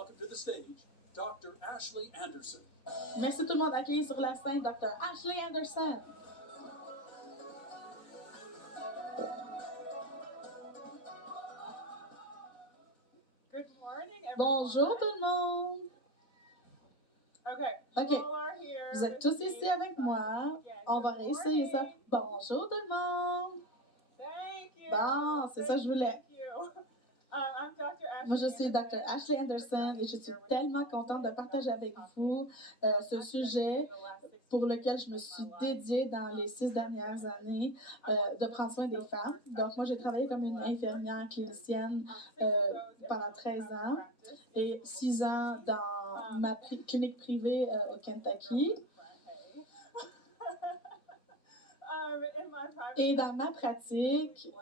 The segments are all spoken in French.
welcome to the stage Dr. Ashley Anderson. Merci tout le monde d'accueillir sur la scène Dr. Ashley Anderson. Good morning, everyone. Bonjour tout le monde. OK. OK. Vous êtes tous ici avec moi. On va réessayer ça. Bonjour tout le monde. Thank you. Bon, c'est ça que je voulais. Thank you. I'm Dr. Ashley Moi, je suis Anderson. Dr. Ashley Anderson et je suis tellement contente de partager avec vous ce sujet pour lequel je me suis dédiée dans les 6 dernières années, de prendre soin des femmes. Donc, moi, j'ai travaillé comme une infirmière clinicienne pendant 13 ans et 6 ans dans ma clinique privée au Kentucky. Et dans ma pratique,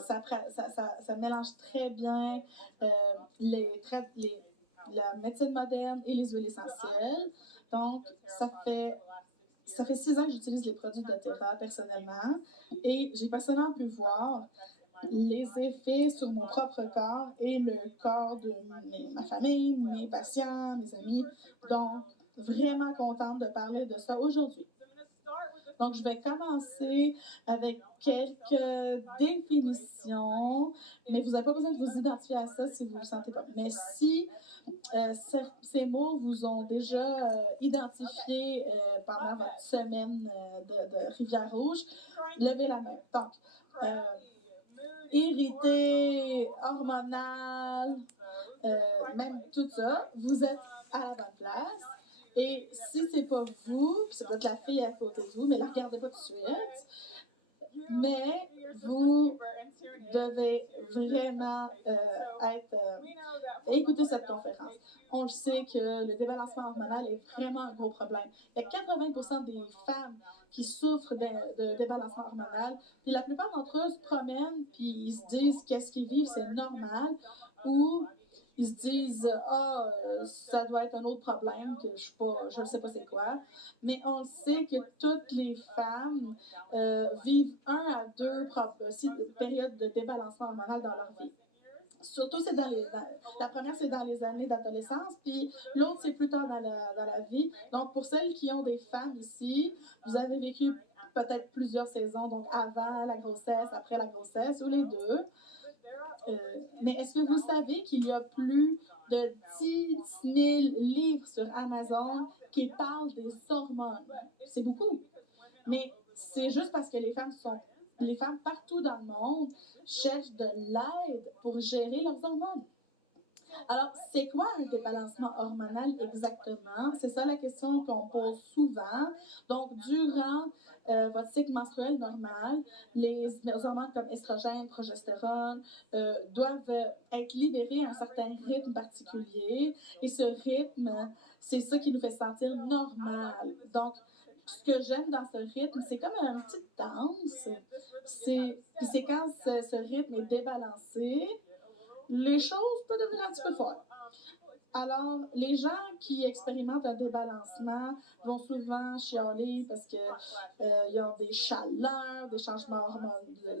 ça mélange très bien la médecine moderne et les huiles essentielles. Donc, ça fait 6 ans que j'utilise les produits doTERRA personnellement et j'ai personnellement pu voir les effets sur mon propre corps et le corps de ma famille, mes patients, mes amis. Donc, vraiment contente de parler de ça aujourd'hui. Donc, je vais commencer avec quelques définitions, mais vous n'avez pas besoin de vous identifier à ça si vous ne vous sentez pas. Mais si ces mots vous ont déjà identifié pendant votre semaine de Rivière-Rouge, levez la main. Donc, irrité, hormonal, même tout ça, vous êtes à la bonne place. Et si c'est pas vous, puis c'est peut-être la fille à côté de vous, mais la regardez pas tout de suite, mais vous devez vraiment écouter cette conférence. On le sait que le débalancement hormonal est vraiment un gros problème. Il y a 80% des femmes qui souffrent de débalancement hormonal, puis la plupart d'entre eux se promènent, puis ils se disent qu'est-ce qu'ils vivent, c'est normal, ou ils se disent ça doit être un autre problème que je ne sais pas c'est quoi. Mais on sait que toutes les femmes vivent 1 à 2 périodes de débalancement hormonal dans leur vie. Surtout, la première, c'est dans les années d'adolescence, puis l'autre, c'est plus tard dans la vie. Donc, pour celles qui ont des femmes ici, vous avez vécu peut-être plusieurs saisons, donc avant la grossesse, après la grossesse, ou les deux. Mais est-ce que vous savez qu'il y a plus de 10 000 livres sur Amazon qui parlent des hormones? C'est beaucoup. Mais c'est juste parce que les femmes partout dans le monde cherchent de l'aide pour gérer leurs hormones. Alors, c'est quoi un débalancement hormonal exactement? C'est ça la question qu'on pose souvent. Donc, durant votre cycle menstruel normal, les hormones comme estrogène, progestérone doivent être libérées à un certain rythme particulier. Et ce rythme, c'est ça qui nous fait sentir normal. Donc, ce que j'aime dans ce rythme, c'est comme une petite danse. Puis c'est quand ce rythme est débalancé, les choses peuvent devenir un petit peu folles. Alors, les gens qui expérimentent un débalancement vont souvent chialer parce qu'ils ont des chaleurs, des changements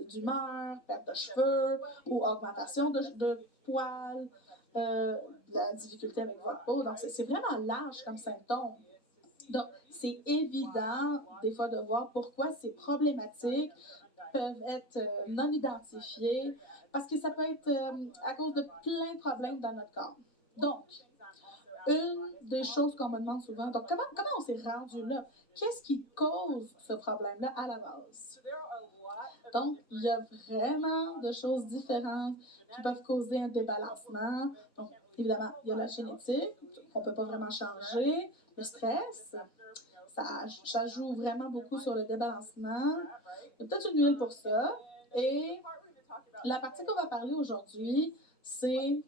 d'humeur, perte de cheveux ou augmentation de poils, la difficulté avec votre peau. Donc, c'est vraiment large comme symptôme. Donc, c'est évident des fois de voir pourquoi ces problématiques peuvent être non identifiées parce que ça peut être à cause de plein de problèmes dans notre corps. Donc, une des choses qu'on me demande souvent, donc comment on s'est rendu là? Qu'est-ce qui cause ce problème-là à la base? Donc, il y a vraiment de choses différentes qui peuvent causer un débalancement. Donc, évidemment, il y a la génétique qu'on ne peut pas vraiment changer, le stress. Ça joue vraiment beaucoup sur le débalancement. Il y a peut-être une huile pour ça. Et la partie qu'on va parler aujourd'hui, c'est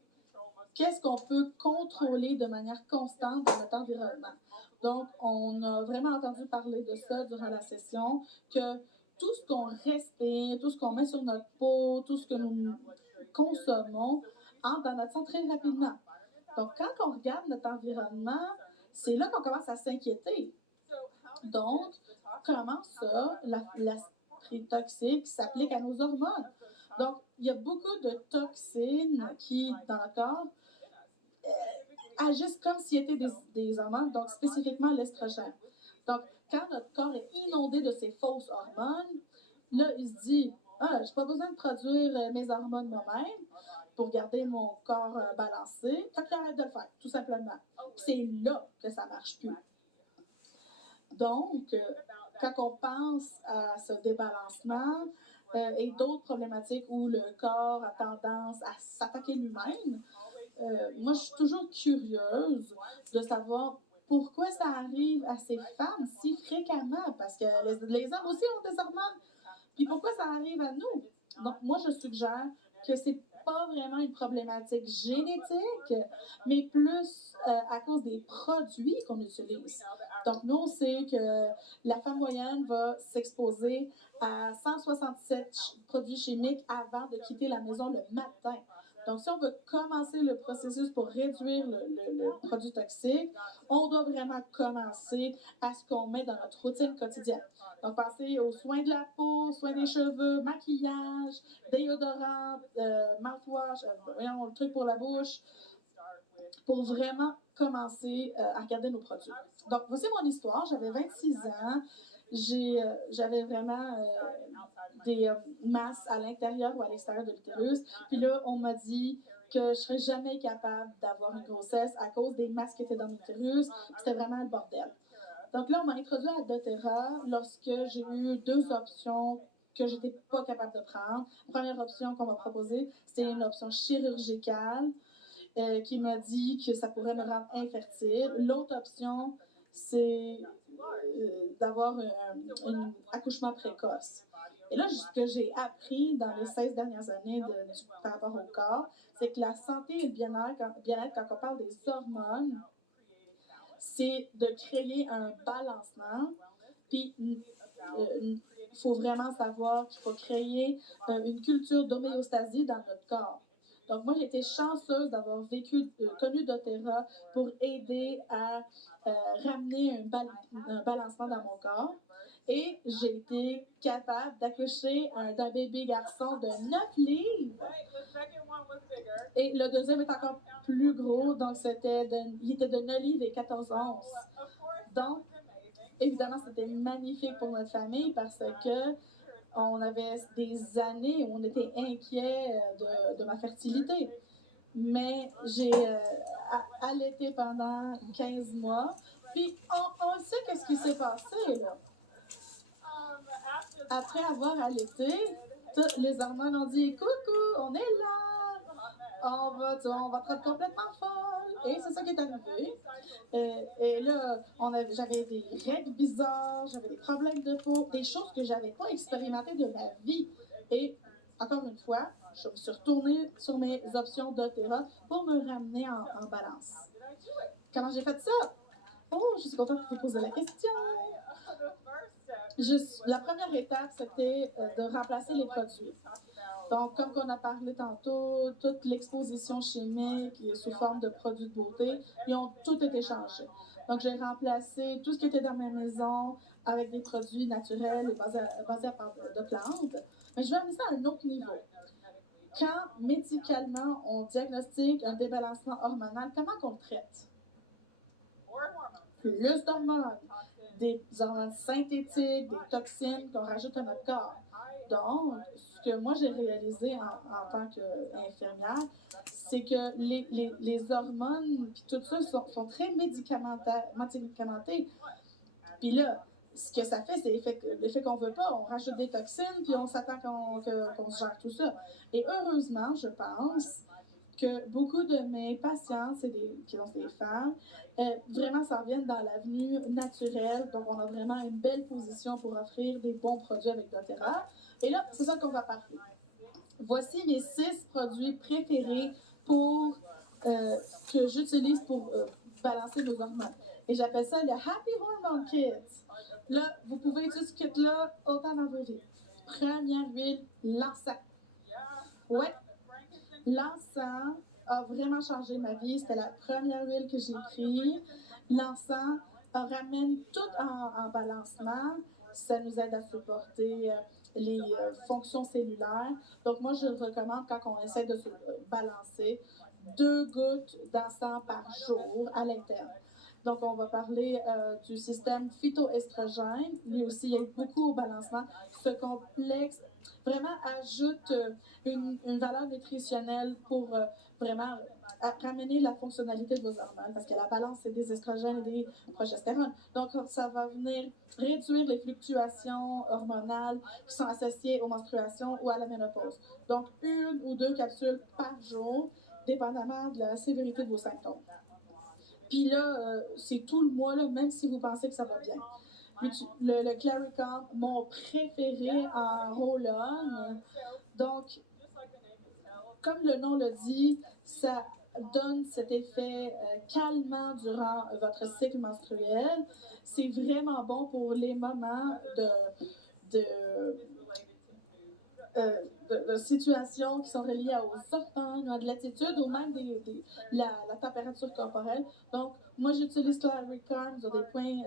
qu'est-ce qu'on peut contrôler de manière constante dans notre environnement. Donc, on a vraiment entendu parler de ça durant la session, que tout ce qu'on respire, tout ce qu'on met sur notre peau, tout ce que nous consommons entre dans notre sang très rapidement. Donc, quand on regarde notre environnement, c'est là qu'on commence à s'inquiéter. Donc, comment ça, l'esprit toxique s'applique à nos hormones? Donc, il y a beaucoup de toxines qui, dans le corps, agissent comme s'ils étaient des hormones, donc spécifiquement l'estrogène. Donc, quand notre corps est inondé de ces fausses hormones, là, il se dit « Ah, j'ai pas besoin de produire mes hormones moi-même pour garder mon corps balancé. » Fait qu'il arrête de le faire, tout simplement. C'est là que ça marche plus. Donc, quand on pense à ce débalancement et d'autres problématiques où le corps a tendance à s'attaquer lui-même, moi, je suis toujours curieuse de savoir pourquoi ça arrive à ces femmes si fréquemment, parce que les hommes aussi ont des hormones. Puis pourquoi ça arrive à nous? Donc, moi, je suggère que c'est pas vraiment une problématique génétique, mais plus à cause des produits qu'on utilise. Donc, nous, on sait que la femme moyenne va s'exposer à 167 produits chimiques avant de quitter la maison le matin. Donc, si on veut commencer le processus pour réduire le produit toxique, on doit vraiment commencer à ce qu'on met dans notre routine quotidienne. Donc, pensez aux soins de la peau, soins des cheveux, maquillage, déodorant, mouthwash, le truc pour la bouche, pour vraiment commencer à regarder nos produits. Donc, voici mon histoire. J'avais 26 ans. J'avais vraiment des masses à l'intérieur ou à l'extérieur de l'utérus. Puis là, on m'a dit que je ne serais jamais capable d'avoir une grossesse à cause des masses qui étaient dans l'utérus. C'était vraiment le bordel. Donc là, on m'a introduit à doTERRA lorsque j'ai eu deux options que je n'étais pas capable de prendre. La première option qu'on m'a proposée, c'était une option chirurgicale qui m'a dit que ça pourrait me rendre infertile. L'autre option, c'est d'avoir un accouchement précoce. Et là, ce que j'ai appris dans les 16 dernières années par rapport au corps, c'est que la santé et le bien-être, quand on parle des hormones, c'est de créer un balancement. Puis, il faut vraiment savoir qu'il faut créer une culture d'homéostasie dans notre corps. Donc, moi, j'ai été chanceuse d'avoir connu doTERRA pour aider à ramener un balancement dans mon corps. Et j'ai été capable d'accoucher d'un bébé garçon de 9 livres. Et le deuxième est encore plus gros, donc il était de 9 livres et 14 onces. Donc, évidemment, c'était magnifique pour notre famille parce que on avait des années où on était inquiets de ma fertilité. Mais j'ai allaité pendant 15 mois. Puis, on sait qu'est-ce qui s'est passé, là. Après avoir allaité, les hormones ont dit « Coucou, on est là! On va te rendre complètement folle! » Et c'est ça qui est arrivé. Et là, j'avais des règles bizarres, j'avais des problèmes de peau, des choses que je n'avais pas expérimentées de ma vie. Et encore une fois, je me suis retournée sur mes options doTERRA pour me ramener en balance. Comment j'ai fait ça? Oh, je suis contente que vous posiez la question. La première étape, c'était de remplacer les produits. Donc, comme on a parlé tantôt, toute l'exposition chimique sous forme de produits de beauté, ils ont tout été changés. Donc, j'ai remplacé tout ce qui était dans ma maison avec des produits naturels et basés à partir de plantes. Mais je vais amener ça à un autre niveau. Quand, médicalement, on diagnostique un débalancement hormonal, comment on le traite? Plus d'hormones, des hormones synthétiques, des toxines qu'on rajoute à notre corps. Donc, ce que moi j'ai réalisé en tant qu'infirmière, c'est que les hormones et tout ça sont très médicamentés. Puis là, ce que ça fait, c'est l'effet qu'on veut pas. On rajoute des toxines, puis on s'attend qu'on se gère tout ça. Et heureusement, je pense que beaucoup de mes patientes, qui sont des femmes, vraiment s'en viennent dans l'avenue naturelle. Donc, on a vraiment une belle position pour offrir des bons produits avec doTERRA. Et là, c'est ça qu'on va parler. Voici mes 6 produits préférés que j'utilise pour balancer nos hormones. Et j'appelle ça le Happy Hormone Kit. Là, vous pouvez utiliser ce kit-là autant dans vos vies. Première huile, l'encens. Ouais. L'encens a vraiment changé ma vie. C'était la première huile que j'ai prise. L'encens ramène tout en balancement. Ça nous aide à supporter les fonctions cellulaires. Donc, moi, je recommande, quand on essaie de se balancer, 2 gouttes d'encens par jour à l'interne. Donc, on va parler du système phytoestrogène. Lui aussi, il aide beaucoup au balancement. Ce complexe vraiment ajoute une valeur nutritionnelle pour vraiment ramener la fonctionnalité de vos hormones, parce que la balance, c'est des estrogènes et des progestérones. Donc, ça va venir réduire les fluctuations hormonales qui sont associées aux menstruations ou à la ménopause. Donc, 1 ou 2 capsules par jour, dépendamment de la sévérité de vos symptômes. Puis là, c'est tout le mois, là, même si vous pensez que ça va bien. Le Claricon, mon préféré en roll-on. Donc, comme le nom le dit, ça donne cet effet calmant durant votre cycle menstruel. C'est vraiment bon pour les moments de situations qui sont reliées aux hormones, à de l'attitude ou même la température corporelle. Donc, moi, j'utilise Claricon sur des points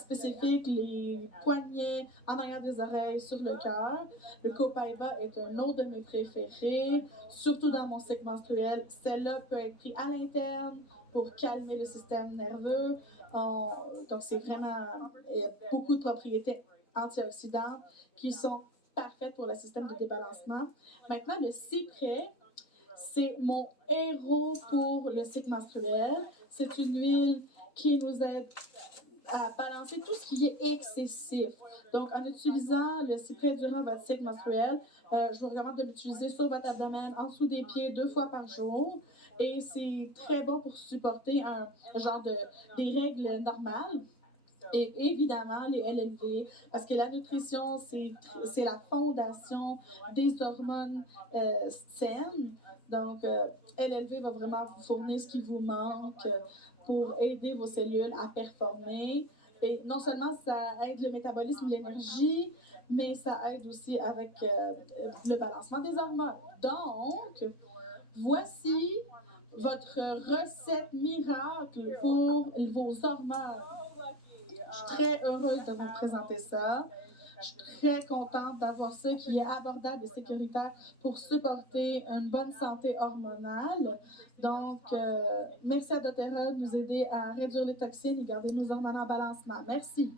spécifiques, les poignets, en arrière des oreilles, sur le cœur. Le Copaiba est un autre de mes préférés, surtout dans mon cycle menstruel. Celle-là peut être prise à l'interne pour calmer le système nerveux. Donc, c'est vraiment beaucoup de propriétés antioxydantes qui sont parfaite pour le système de débalancement. Maintenant, le cyprès, c'est mon héros pour le cycle menstruel. C'est une huile qui nous aide à balancer tout ce qui est excessif. Donc, en utilisant le cyprès durant votre cycle menstruel, je vous recommande de l'utiliser sur votre abdomen, en dessous des pieds, 2 fois par jour. Et c'est très bon pour supporter un genre des règles normales. Et évidemment, les LLV, parce que la nutrition, c'est la fondation des hormones saines. Donc, LLV va vraiment vous fournir ce qui vous manque pour aider vos cellules à performer. Et non seulement ça aide le métabolisme, l'énergie, mais ça aide aussi avec le balancement des hormones. Donc, voici votre recette miracle pour vos hormones. Je suis très heureuse de vous présenter ça. Je suis très contente d'avoir ça qui est abordable et sécuritaire pour supporter une bonne santé hormonale. Donc, merci à doTERRA de nous aider à réduire les toxines et garder nos hormones en balancement. Merci.